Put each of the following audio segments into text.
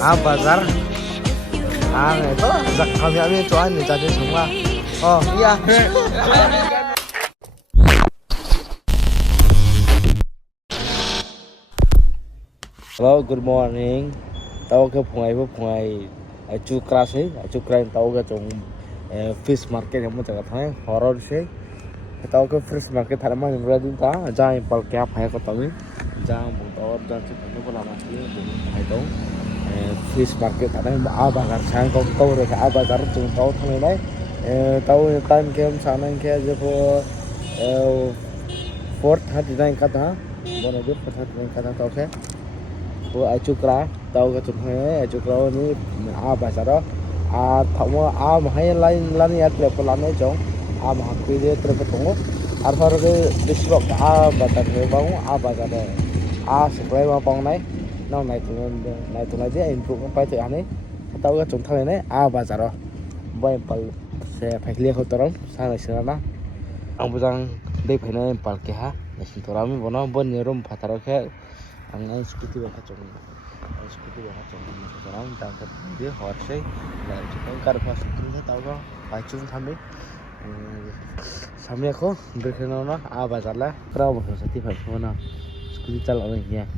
bazar. Itu kami itu ini jadi semua. Oh iya. Hello, good morning. Tao ke pungai acu keras sih, acu keren tao ke trong fish market yang macam apa horror sih. Tao ke fish market ada mana yang berada di ta, jangan pal kaya apa kau tahu ni, jangan bungtor dan sebagainya pun lama sih, hai tahu. Fish market ada yang apa kan, saya kau tahu deh apa cara trong tao thang ini, tao time kem sana kem aja po fourth hati naik kata, boleh tu fourth hati naik kata tao ke. Của Achukra tàu cái chụp hay Achukra ní bazar đó thằng mà hay lan ya trip lan ấy chong mà học cái trip tung phải cái district bazar này bang bazar này supply mà bang này nó này tụi này thì improve phải tự anh ấy tàu cái chụp thằng này bazar đó bây giờ sẽ phải lihat hotel sang này xem nào ông bây giờ đây phải này pal kia ha để xin tôi làm mình nó bên nhà room phát ra cái anh seperti apa cong sekarang tangkap dia harusnya lah kita karena kita tahu kan pacung kami sampai aku berkenalan bazar lah kerana bahasa tiap mana seperti jalan orangnya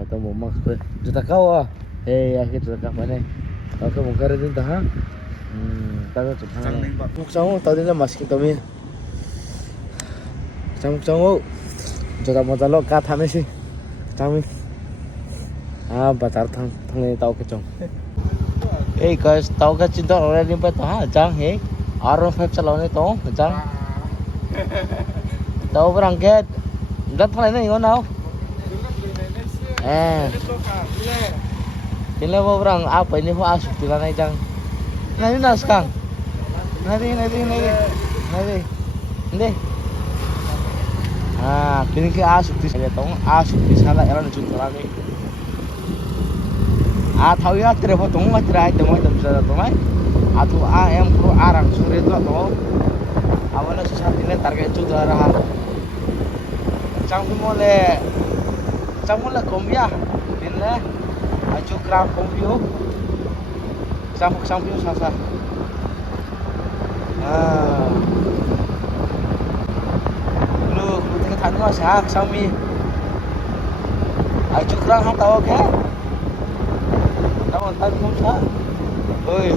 atau mau maksud juta kau akhir juta kau mana kau mau kerja dah tahu cuma muksamu tahu dia masih kita mi muksamu juta mau jalan kata mesti Tami bazar thang này tàu cái chồng cái tàu cái chín tàu này đi bắt tàu chăng hả R phép chalo này tàu chăng tàu berang cái đất thang này ngon nào ini mau berang apa ini mau asuk di sana chăng này nào sekarang này đi kini ke asuk di sana tong asuk di sana era lucu terani tahu ya terus tong mah terai tong mah bisa tong mai atau em pro arang sore tu tong awalnya susah ini target itu darah canggung mulai kombia ini acu kerap kombio campur sasa thằng nó sao xong mi ai chụp răng hát tao cái tao còn tay không sợ ơi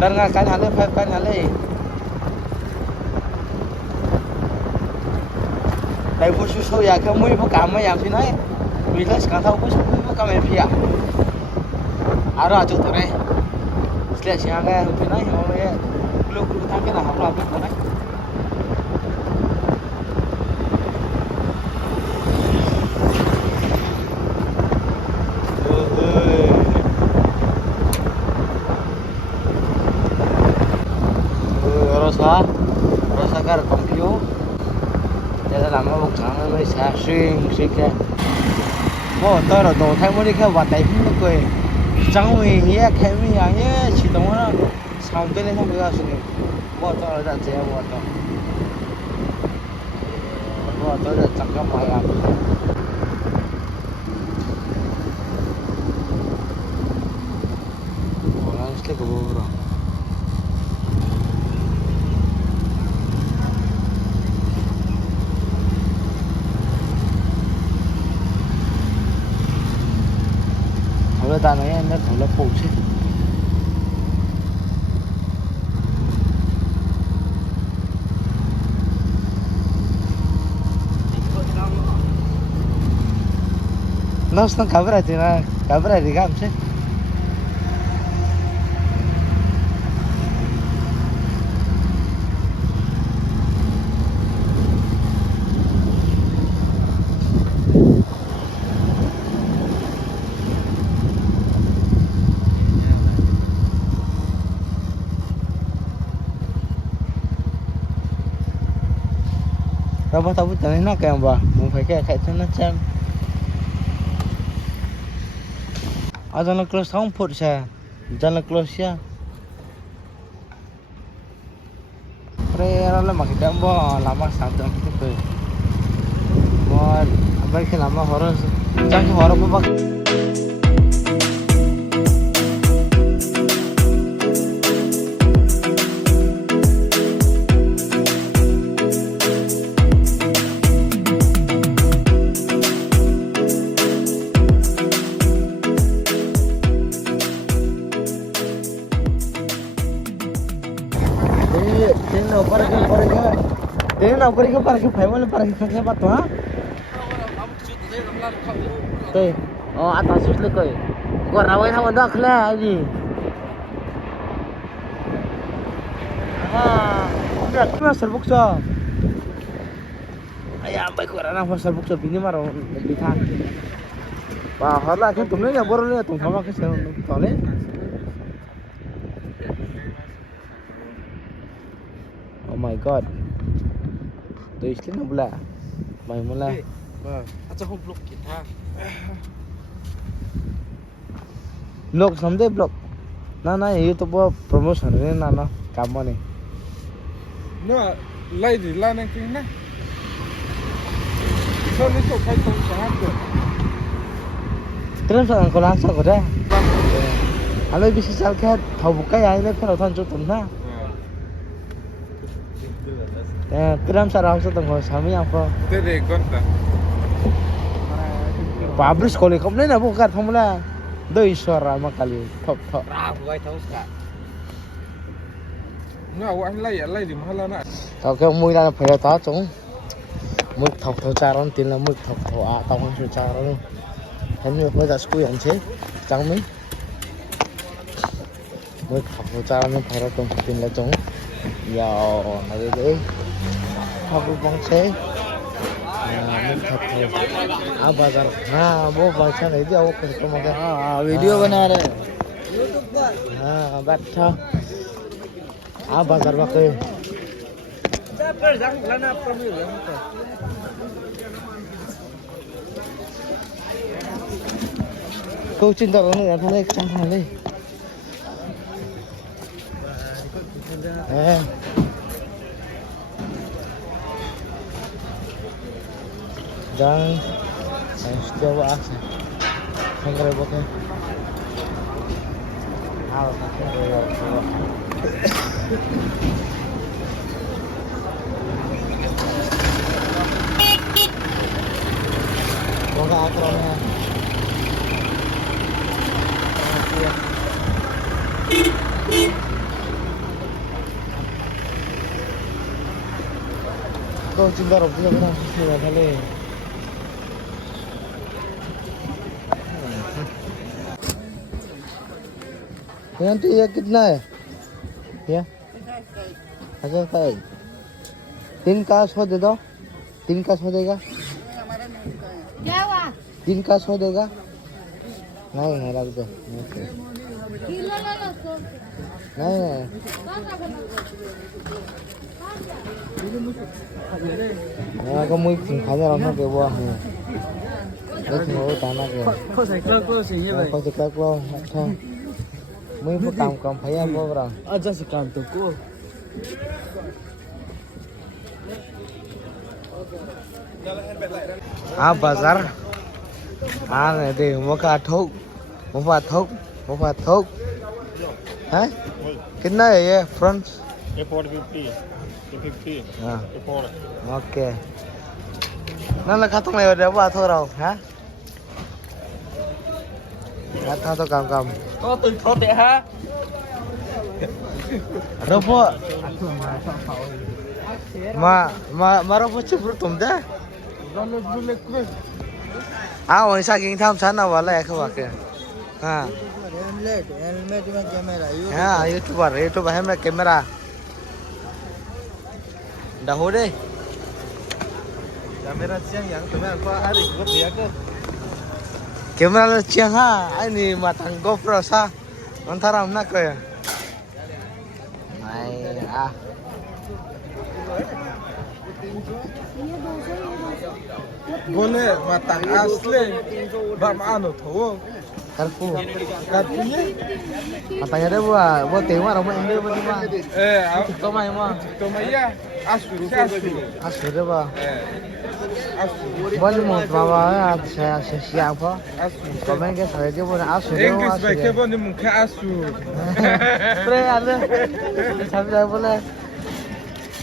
dan nggak kan hale five kan hale đây phụ số ya cái mũi phụ cảm mấy gì này vì thế sekarang tahu phụ cảm mấy pia ada chụp tao này selain siang cái phụ này họ mới lu thang cái nào học làm cái này Rosa agar kompio jadi lama bukan mới xa xuyên cái tôi là đồ thay mới đi cái vật tay phim nó cười chẳng vì nhé cái gì nhé chỉ懂nó sao cái này không được sự tôi là đã chế tôi là chẳng có máy ăn nó sẽ có bữa ta nói nó cũng là phụ chứ nó sẽ cover thì là cover thì gam chứ Rồi tao biết nó kèm vào, muốn phải cái cho nó xem. Jangan close home put saya, jangan close ya. Pre lah makin tambah lama santai gitu. Mau apa lama horor, jangan horor apa. Tin no para que phải mà para que khang bắt ha. Tê. Atas sus le koi. Gua rawai tha wanda khla ai. Udah cuma serbuk so. Ayam baik orang apa serbuk so bini maro di thang. Wah, hala kan tumne ya boro le tum thama ke se tole. Oh my god. Tu isli na bula. Mai mula. Acha không block kita. Blog samde blog. Na YouTube promotion ni na काम ni. No, lai di la nang king na. So ni to kai tong sa ko. Terus ang kolang sa ko dah. Halo bisi sal ke thau buka ya le phara than chu tum na. Kiram sa raw sa tong ho sami apa. Te de kon ta. Publish kole kom na buka thamla. Doi suara makali thok. Ra bukai thau sa. No, wa lai di mahala na. Tao cái mui là phải là chúng mực thọc thầu cha nó tiền là mực thọc thầu tao không chịu cha nó hình như phải là school anh chế chẳng mấy mực thọc thầu cha nó phải là trong tiền là chúng giờ là đấy học bóng chế mực thọc thầu bazar bố vợ cha này đi đâu có mà cái video bana đấy bắt cho bazar pakai Per jang lana pramil ya mata. Câu chuyện đó là thằng này chẳng hạn đây. Dan setiap asa. Hanggar pakai. Moga akromnya. Kau cinta rob dia kan sih dah kali. Nanti ya कितना है? Ya. अच्छा भाई 3 का 100 दे दो 3 का 100 देगा क्या हुआ 3 का 100 देगा नहीं है रख दो किलो ले लो तो नहीं मैं को मुझे खाने रखना के वो है लेकिन वो ताना के Kau sai klo sih ye bai. को चिका को अच्छा मुझे वो काम phải ăn vô rồi Aja si kam to ko. बाजार này thì mua cả thuốc một vạt thuốc hả cái này vậy front Airport 50. 50. Airport. ok nó là khát thuốc này để vào thôi đâu hả khát thao tôi cầm Kau từng thot deh ha. Robo mà robo chụp tụm đấy Lalu boleh kue. ông sao kinh tham sản nào vào lại không kìa ha Helmet dengan kamera. ha YouTuber helmet camera dah đi Kamera siang yang teman kau hari kau dia ke? camera là chiang ha ini matang GoPro sa antara mana kau ya này Boleh matang asli. Bak anu tahu. karpu Katanya. matanya dia buat tema rumah ini bagaimana Aku kau main mah Tomaya asu. asu dia bah Asu. boleh mau bawa saya siapa Asu. kau main ke saya dia punya asu dia English asu baik pun ni muka asu. spray ada sampai boleh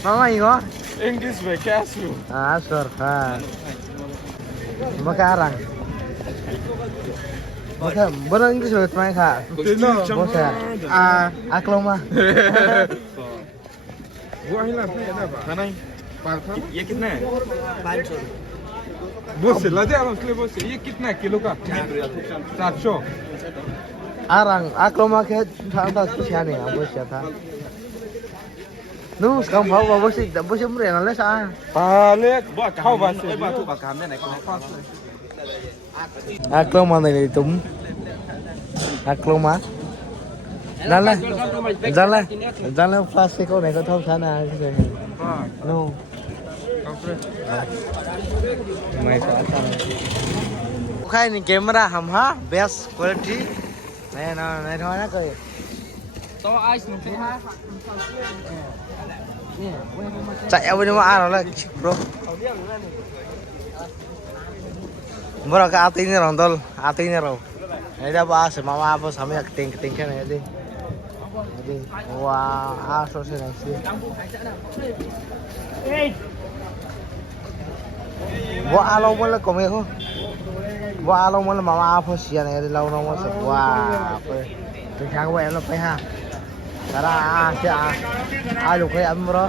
mama ini English baik asu. asur ha makarang maka benar Inggris buat main kak Tino. bos ya akloma वो हिला पे ना बा नहीं पार था ये कितना है 500 बोस ला दे आराम बोस ये कितना किलो का 700 Arang, aku makan tanda susah nih, bos ya ta. Nu, sekarang bawa bos umur yang lain sah. पाले खाओ बस ए बातू बाकाम ने को Aku mana ini tum? Aku mah. Jalan plastik kau nih kau tahu sana. Nu. Mai kau apa? Bukan ini kamera hamha best quality. Này thôi nó cười. to ice một cái ha Chạy ở bên mà nó là bro. Bro cái ati ini rondol, ati ini roh. Ini dah bahas mama apa sama yang keting kan ya deh. Jadi, wah, sosok nasi. Wah, alo mana kome ko? Wah, alo mana mama apa sih yang ada lau nama sep. Wah, apa? Tengah gue yang lepas ha. Karena siapa? Alu kayak amro.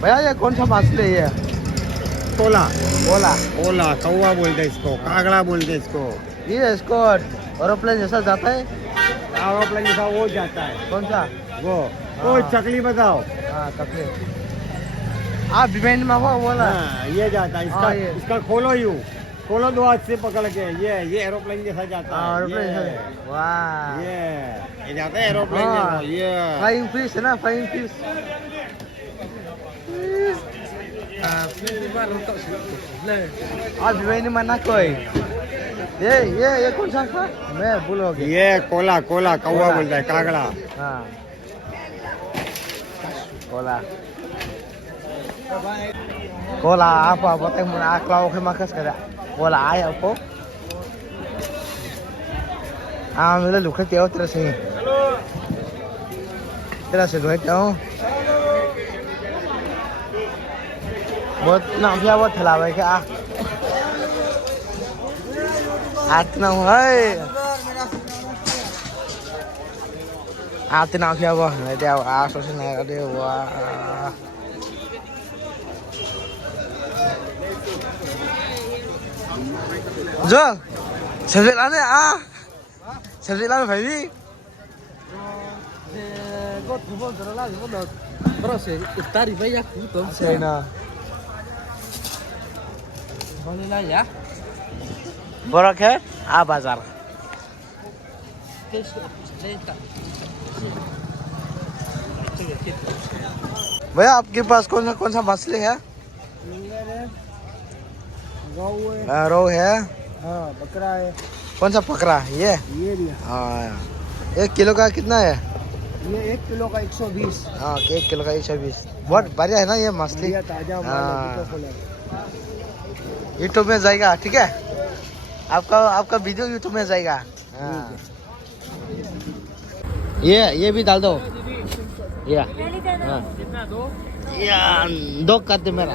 भैया ये कौन सा मछली है? Cola बोला Cola कौवा बोलते हैं इसको कागड़ा बोलते हैं इसको ये इसको एरोप्लेन जैसा जाता है एरोप्लेन जैसा वो जाता है कौन सा वो हाँ। चकली बताओ हाँ कपड़े आप विभिन्न में वो बोला हाँ, ये जाता है इसका हाँ, ये। इसका खोलो यूं खोलो दो हाथ से पकड़ के ये एरोप्लेन जैसा जाता है एरोप्लेन वाह ये जाता है एरोप्लेन जैसा ये फ्लाइंग फिश है ना फ्लाइंग फिश आप विभिन्न में ना कोई ये कौन सा था मैं भूल हो गया ये कोला कोला कौवा बोलता है कागड़ा हाँ Cola Cola apa poteng mun aklau ke makas kada kola ai apa mila lukha teo terus ni terus duit teo buat nak dia buat thelawai ke atna hai atna dia buat dia asos ni dia wah Jual, sendiri lane sendiri lane phải đi. có thủ môn đó là có được có sẽ ta đi vay cú tôm Xe nè. bao nhiêu là giá Borak है बाजार. भैया आपके पास कौन सा मछली है? रोहू है, हाँ बकरा है कौन सा पकड़ा ये भी हाँ 1 किलो का कितना है? ये 1 किलो का 120 हाँ 1 किलो का 120 बहुत बढ़िया है ना ये मछली ताजा यूट्यूब में जाएगा ठीक है आपका वीडियो यूट्यूब में जाएगा हाँ ये भी डाल दो ये हाँ या 2 कर दे मेरा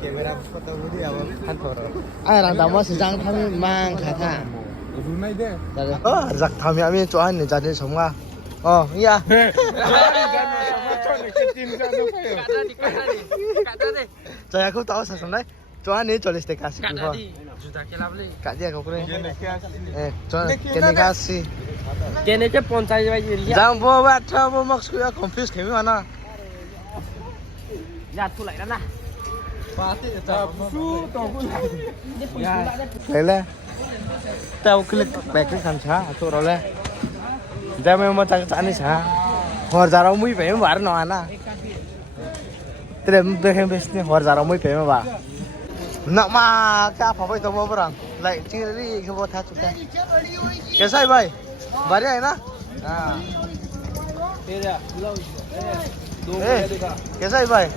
कैमरा फोटो वीडियो अब Khan photo orang tamu sedang kami mang kata Dunai deh. rak kami kami cuan ni jadi semua oh iya saya aku tahu sebenarnya cuan ni tulis dikasih kau kak dia kau kena cuan kena kasih kene che 50 bayi lihat jangan bawa bawa maksud ya confuse kami mana lihat tu lại đó nè lấy lên tao click back cái khăn xá tôi rồi lên ra mấy mà tao ăn đi xá hồi giờ ông mới phải mà nó ăn à thế là tôi xem biết hồi giờ ông mới phải mà bà nọ mà cái phải tôi mua bữa lại chưa đi cái bộ thắt chút cái sai vậy vậy này na cái sai vậy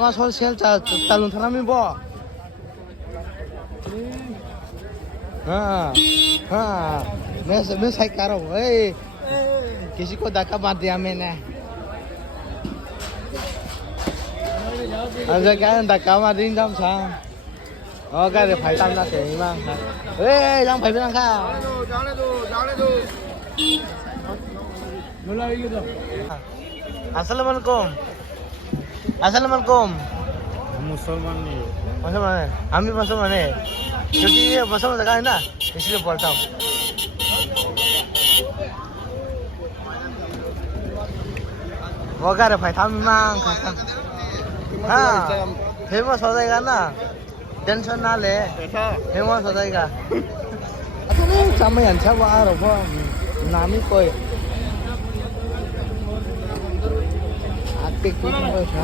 mà 손 셀 talon 사람이 뭐 मैं सही कर रहा हूँ किसी को धक्का मार दिया मैंने अब क्या धक्का मार दी हम सा cái này phải tam ra cái mà ê đang phải bên khác Assalamualaikum Assalamualaikum मुसलमान नहीं मुसलमान है हम भी मुसलमान है क्योंकि ये मुसलमान जगह है ना इसलिए बोलता हूँ वो कह रहे भाई था मांग हाँ फेमस हो जाएगा ना टेंशन ना ले फेमस हो जाएगा अच्छा नहीं समय अच्छा वो आ रहा है नाम ही कोई आते क्यों कोई था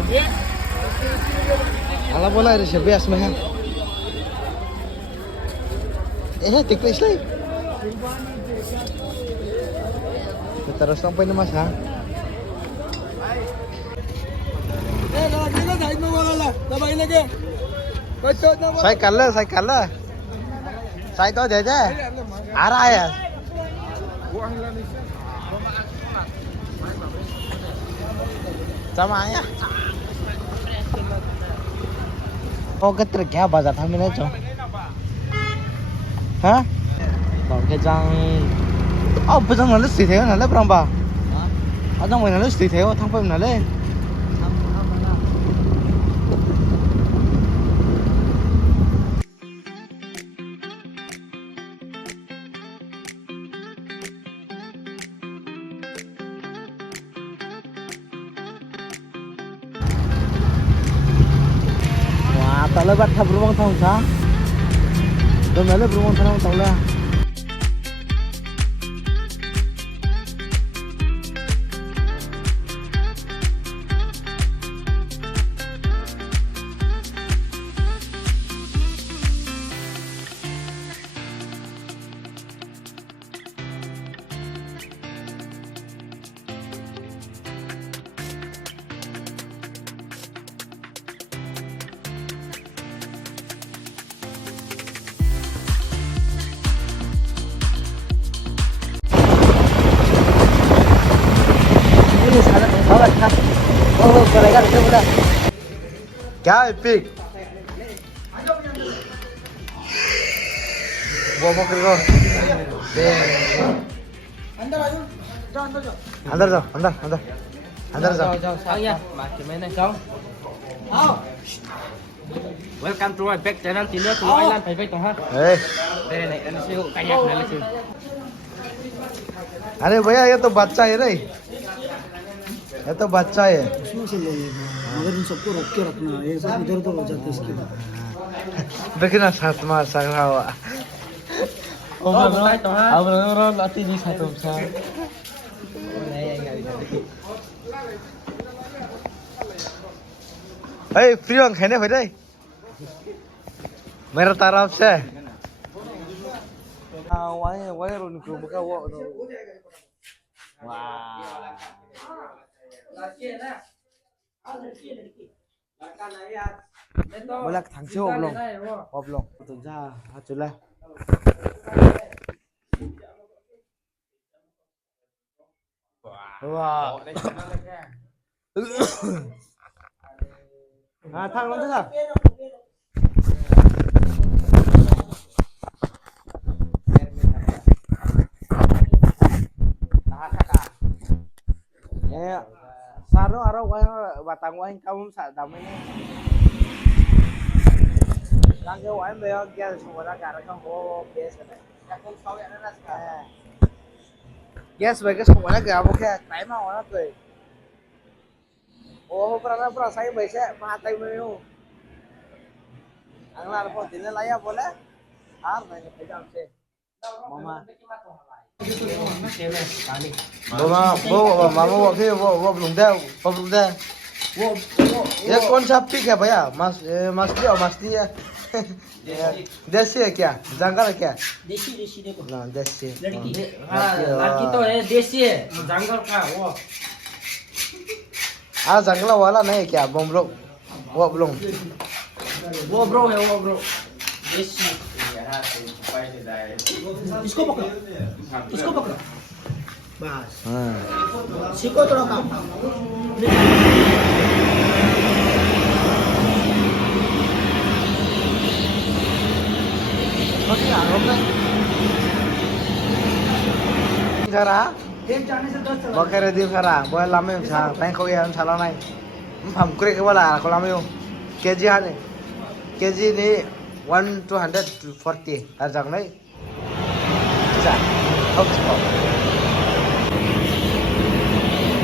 Alam bola ada sebelas mah. Tiklis lagi. Terus sampai ni mas ha. Saya kalah. Saya tu aja. Arah ya. Sama ya. Ô cái trịch kia bà già thằng mình đấy chứ hả còn cái trang bây giờ nó lướt xì thế là lướt bằng bà ở trong mình là lướt xì thế thằng phim là lên tak lebat tak beruang tahun sah, dan malah beruang tahun tahu lah. क्या epic वो पकड़ लो अंदर जाओ अंदर जाओ Welcome to my back channel Tinder to Island phải vậy hả? Đây này anh siêu cái nhạc này là siêu. अरे भैया ये तो बच्चा है रे ये तो बच्चा है उसमें से जाइए मगर इन सबको रोक के रखना ये सब इधर उधर हो जाते इसके बाद देखना साथ मार सकता हुआ अब रो लाती जी साथ तुमसा ए प्रियंक खाने भाई रे मेरा तरफ से वाई रोन को बका वो बोला thằng siêu hộp lồng tuần ra chụp lại wow thằng nó thế nào Saro araw kaya batang wahin kamu sa dami ni. Lang ke wahin bayo kya sumara kara ka ho base ka. Yakon saw ya na ska. Yes baga sumara ga mo kya time ma wana to. Oh pra sai bai se mahatai mo yo. Ang lar po dinalaya bola. Mai ne jam se. Mama वो मामा वो फिर वो लुंडा वो ये कौन सा pick है भैया मछली और मछली है देसी है क्या जंगल है क्या देसी देखो ना देसी लड़की तो है देसी है जंगल का वो जंगल वाला नहीं है क्या बोमलो वो ब्लो है वो ब्रो देसी इसको पकड़ो बस सीखो थोड़ा काम Masih nggak nih? Cara? एक जाने से 10 चला Bakar dia cara, boleh lama yang sah, pengen kau yang salah naik. Paham kurek kepala, kalau lama yang KG ane, KG ni 1 240 harga naik. Bisa, oke.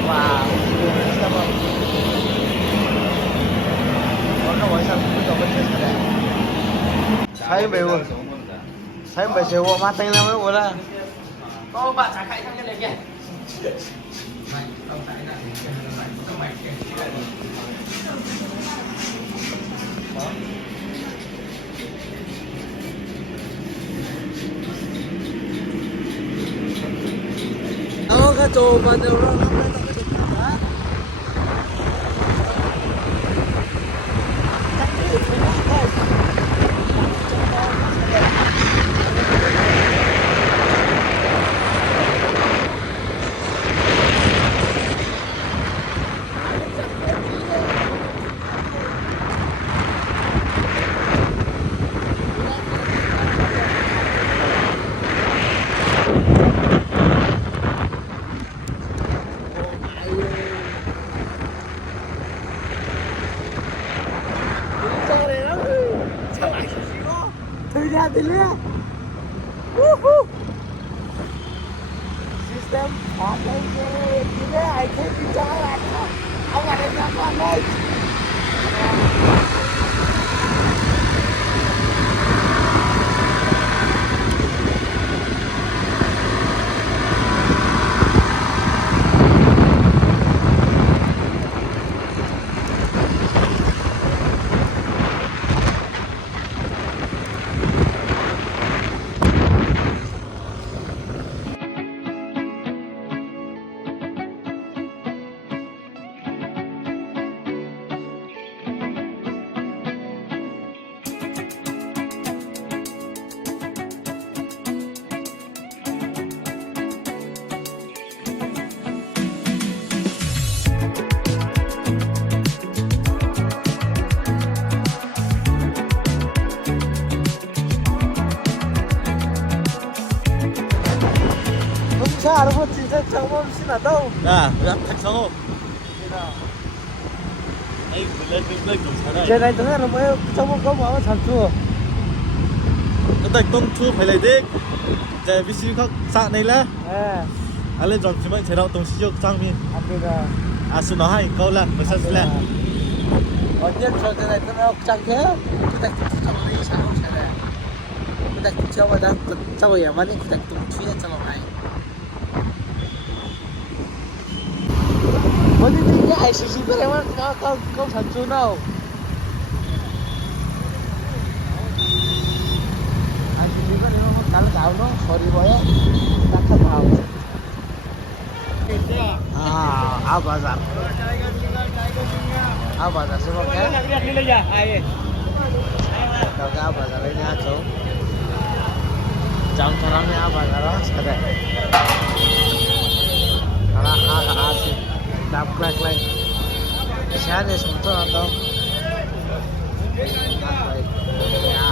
Wow, siapa? Orang wajah itu dapat jelas. Saya baca wa mata yang lama wala. Có bạn trả khai sang cái này kìa. Ako ka coba daw lang ang nakakita. System online gila, I can't bicara. Awak ada apa lagi? Sa harap mo 진짜 정말 신나다. 야, 야, 박성호. 아이, 몰라, 너 괜찮아. Trên này tưởng là mới trong có mà sản chua. 근데 똥투 발레데 이제 미시카 싹네라. À, 알레 점심에 제라 똥시적 장미. Africa. 아스 너하이 거라 버섯슬라. Ở trên chỗ trên này nó chẳng thế. Cái này cũng trong đây sao không phải là. Cái này cũng trong đây trong vậy mà nên cái này cũng truy trong này. Mới đi cái ai xí xí cái này mà có sản chua đâu. Ai xí xí cái này mà cả là gạo nó sorry boy. Đặt thấp vào. À bazar. Bazar semua kan? Lihat dulu ya. Ayo. Kagak bazar ini aco. Jam caranya bazar sekadar. Kalau asik, dap klek. Siapa semua atau? Ya.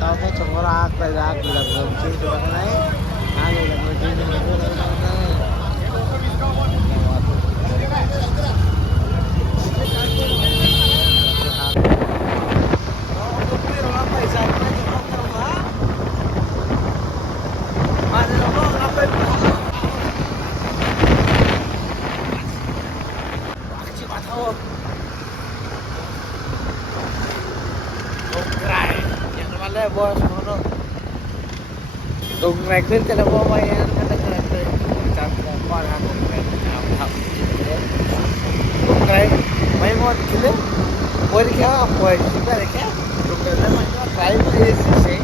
Tahu kan cengora klek bilang mungkin juga naik. Ada yang mungkin bos mono dong rekin kada mo bayan kada kada jam ko para ko jam hap dong rek mai mo kile bori kya hoy kita rekya dong rek mai try to is say